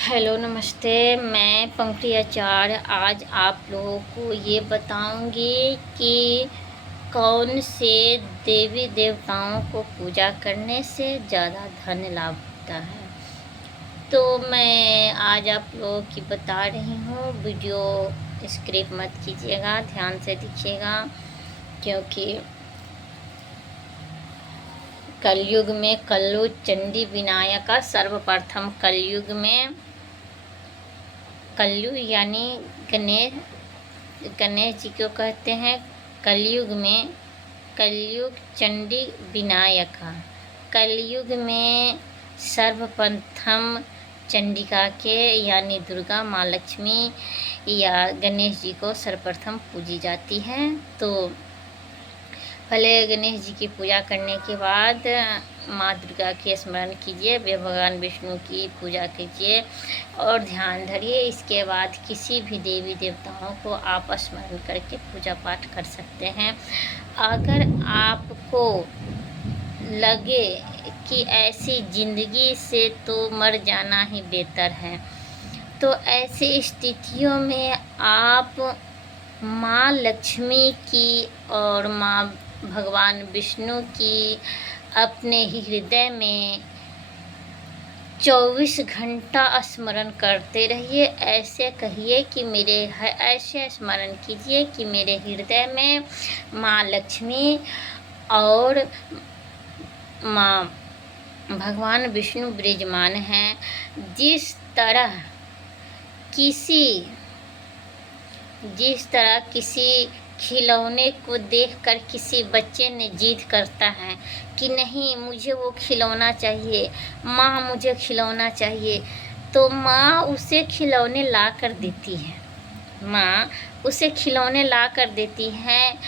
Hello नमस्ते। मैं पंक्ति आचार्य आज आप लोगों को ये बताऊंगी कि कौन से देवी देवताओं को पूजा करने से ज़्यादा धन लाभ होता है। तो मैं आज आप लोगों की बता रही हूँ। वीडियो स्किप मत कीजिएगा, ध्यान से देखिएगा, क्योंकि कलयुग में कल्लू चंडी विनायका सर्वप्रथम कलयुग यानी गणेश गणेश जी को कहते हैं। कलयुग में कलयुग चंडी विनायका, कलयुग में सर्वप्रथम चंडिका के यानी दुर्गा माँ लक्ष्मी या गणेश जी को सर्वप्रथम पूजी जाती है। तो पहले गणेश जी की पूजा करने के बाद माँ दुर्गा के स्मरण कीजिए, भगवान विष्णु की पूजा कीजिए और ध्यान धरिए। इसके बाद किसी भी देवी देवताओं को आप स्मरण करके पूजा पाठ कर सकते हैं। अगर आपको लगे कि ऐसी ज़िंदगी से तो मर जाना ही बेहतर है, तो ऐसी स्थितियों में आप माँ लक्ष्मी की और माँ भगवान विष्णु की अपने हृदय में 24 घंटा स्मरण करते रहिए। ऐसे कहिए कि ऐसे स्मरण कीजिए कि मेरे हृदय में माँ लक्ष्मी और माँ भगवान विष्णु विराजमान हैं। जिस तरह किसी खिलौने को देखकर किसी बच्चे ने जिद करता है कि नहीं मुझे वो खिलौना चाहिए, माँ मुझे खिलौना चाहिए, तो माँ उसे खिलौने ला कर देती है। माँ उसे खिलौने ला कर देती हैं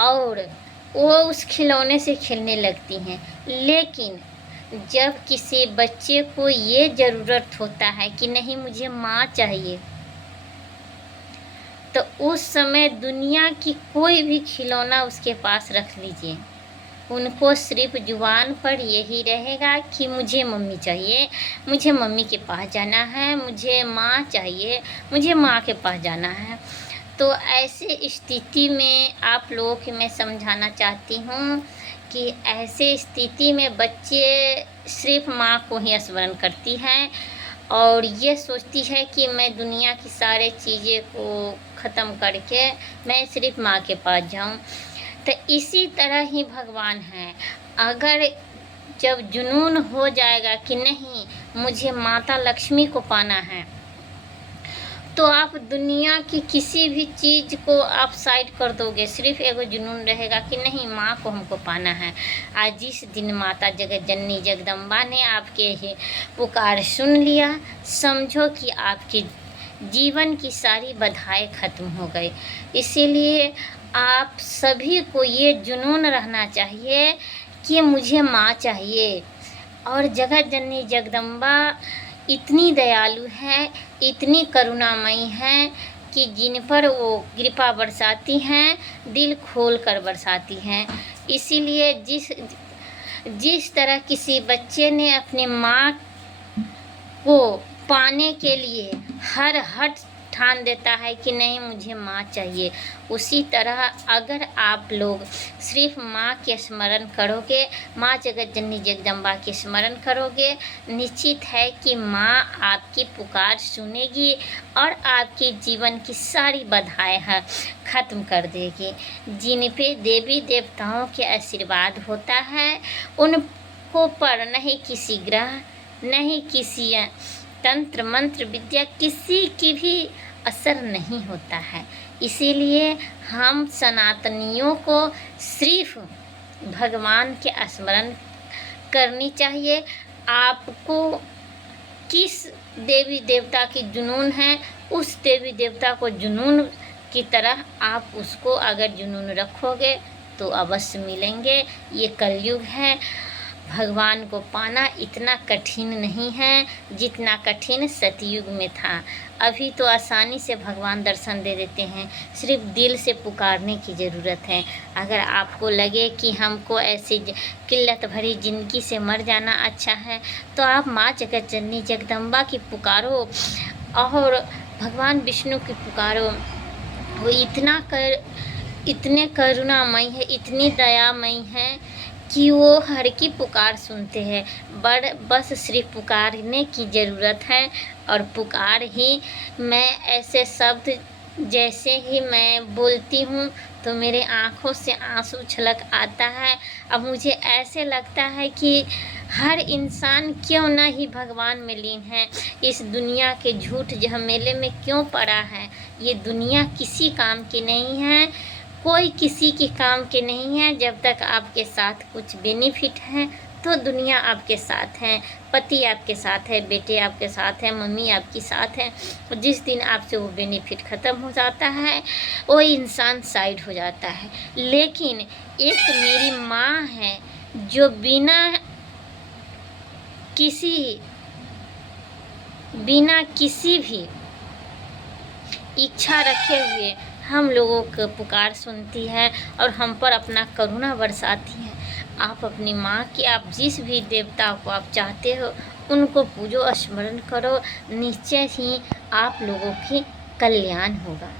और वो उस खिलौने से खेलने लगती हैं। लेकिन जब किसी बच्चे को ये ज़रूरत होता है कि नहीं मुझे माँ चाहिए, तो उस समय दुनिया की कोई भी खिलौना उसके पास रख लीजिए, उनको सिर्फ जुबान पर यही रहेगा कि मुझे मम्मी चाहिए, मुझे मम्मी के पास जाना है, मुझे माँ चाहिए, मुझे माँ के पास जाना है। तो ऐसे स्थिति में आप लोगों को मैं समझाना चाहती हूँ कि ऐसे स्थिति में बच्चे सिर्फ माँ को ही स्मरण करती हैं और ये सोचती है कि मैं दुनिया की सारे चीज़ें को ख़त्म करके मैं सिर्फ माँ के पास जाऊँ। तो इसी तरह ही भगवान हैं। अगर जब जुनून हो जाएगा कि नहीं मुझे माता लक्ष्मी को पाना है, तो आप दुनिया की किसी भी चीज़ को आप साइड कर दोगे। सिर्फ एगो जुनून रहेगा कि नहीं माँ को हमको पाना है। आज जिस दिन माता जगत जननी जगदम्बा ने आपके ही पुकार सुन लिया, समझो कि आपके जीवन की सारी बाधाएं ख़त्म हो गई। इसीलिए आप सभी को ये जुनून रहना चाहिए कि मुझे माँ चाहिए। और जगत जननी जगदम्बा इतनी दयालु है, इतनी करुणामयी हैं कि जिन पर वो कृपा बरसाती हैं, दिल खोल कर बरसाती हैं। इसीलिए जिस तरह किसी बच्चे ने अपनी माँ को पाने के लिए हर हट ठान देता है कि नहीं मुझे माँ चाहिए, उसी तरह अगर आप लोग सिर्फ माँ के स्मरण करोगे, माँ जगत जननी जगदम्बा के स्मरण करोगे, निश्चित है कि माँ आपकी पुकार सुनेगी और आपके जीवन की सारी बाधाएं हैं ख़त्म कर देगी। जिन पे देवी देवताओं के आशीर्वाद होता है उनको पर नहीं किसी ग्रह, नहीं किसी तंत्र मंत्र विद्या किसी की भी असर नहीं होता है। इसीलिए हम सनातनियों को सिर्फ भगवान के स्मरण करनी चाहिए। आपको किस देवी देवता की जुनून है, उस देवी देवता को जुनून की तरह आप उसको अगर जुनून रखोगे तो अवश्य मिलेंगे। ये कलयुग है, भगवान को पाना इतना कठिन नहीं है जितना कठिन सतयुग में था। अभी तो आसानी से भगवान दर्शन दे देते हैं, सिर्फ दिल से पुकारने की ज़रूरत है। अगर आपको लगे कि हमको ऐसी किल्लत भरी ज़िंदगी से मर जाना अच्छा है, तो आप माँ जगत जननी जगदम्बा की पुकारो और भगवान विष्णु की पुकारो। वो इतने करुणामय है, इतनी दयामय है कि वो हर की पुकार सुनते हैं। बस सिर्फ पुकारने की ज़रूरत है। और पुकार ही मैं ऐसे शब्द जैसे ही मैं बोलती हूँ तो मेरे आँखों से आंसू छलक आता है। अब मुझे ऐसे लगता है कि हर इंसान क्यों ना ही भगवान में लीन है। इस दुनिया के झूठ झमेले में क्यों पड़ा है। ये दुनिया किसी काम की नहीं है, कोई किसी के काम के नहीं है। जब तक आपके साथ कुछ बेनिफिट है तो दुनिया आपके साथ है, पति आपके साथ है, बेटे आपके साथ है, मम्मी आपकी साथ है। और जिस दिन आपसे वो बेनिफिट ख़त्म हो जाता है वो इंसान साइड हो जाता है। लेकिन एक मेरी माँ है जो बिना किसी भी इच्छा रखे हुए हम लोगों को पुकार सुनती है और हम पर अपना करुणा बरसाती है। आप अपनी माँ की, आप जिस भी देवता को आप चाहते हो उनको पूजो, स्मरण करो, निश्चय ही आप लोगों की कल्याण होगा।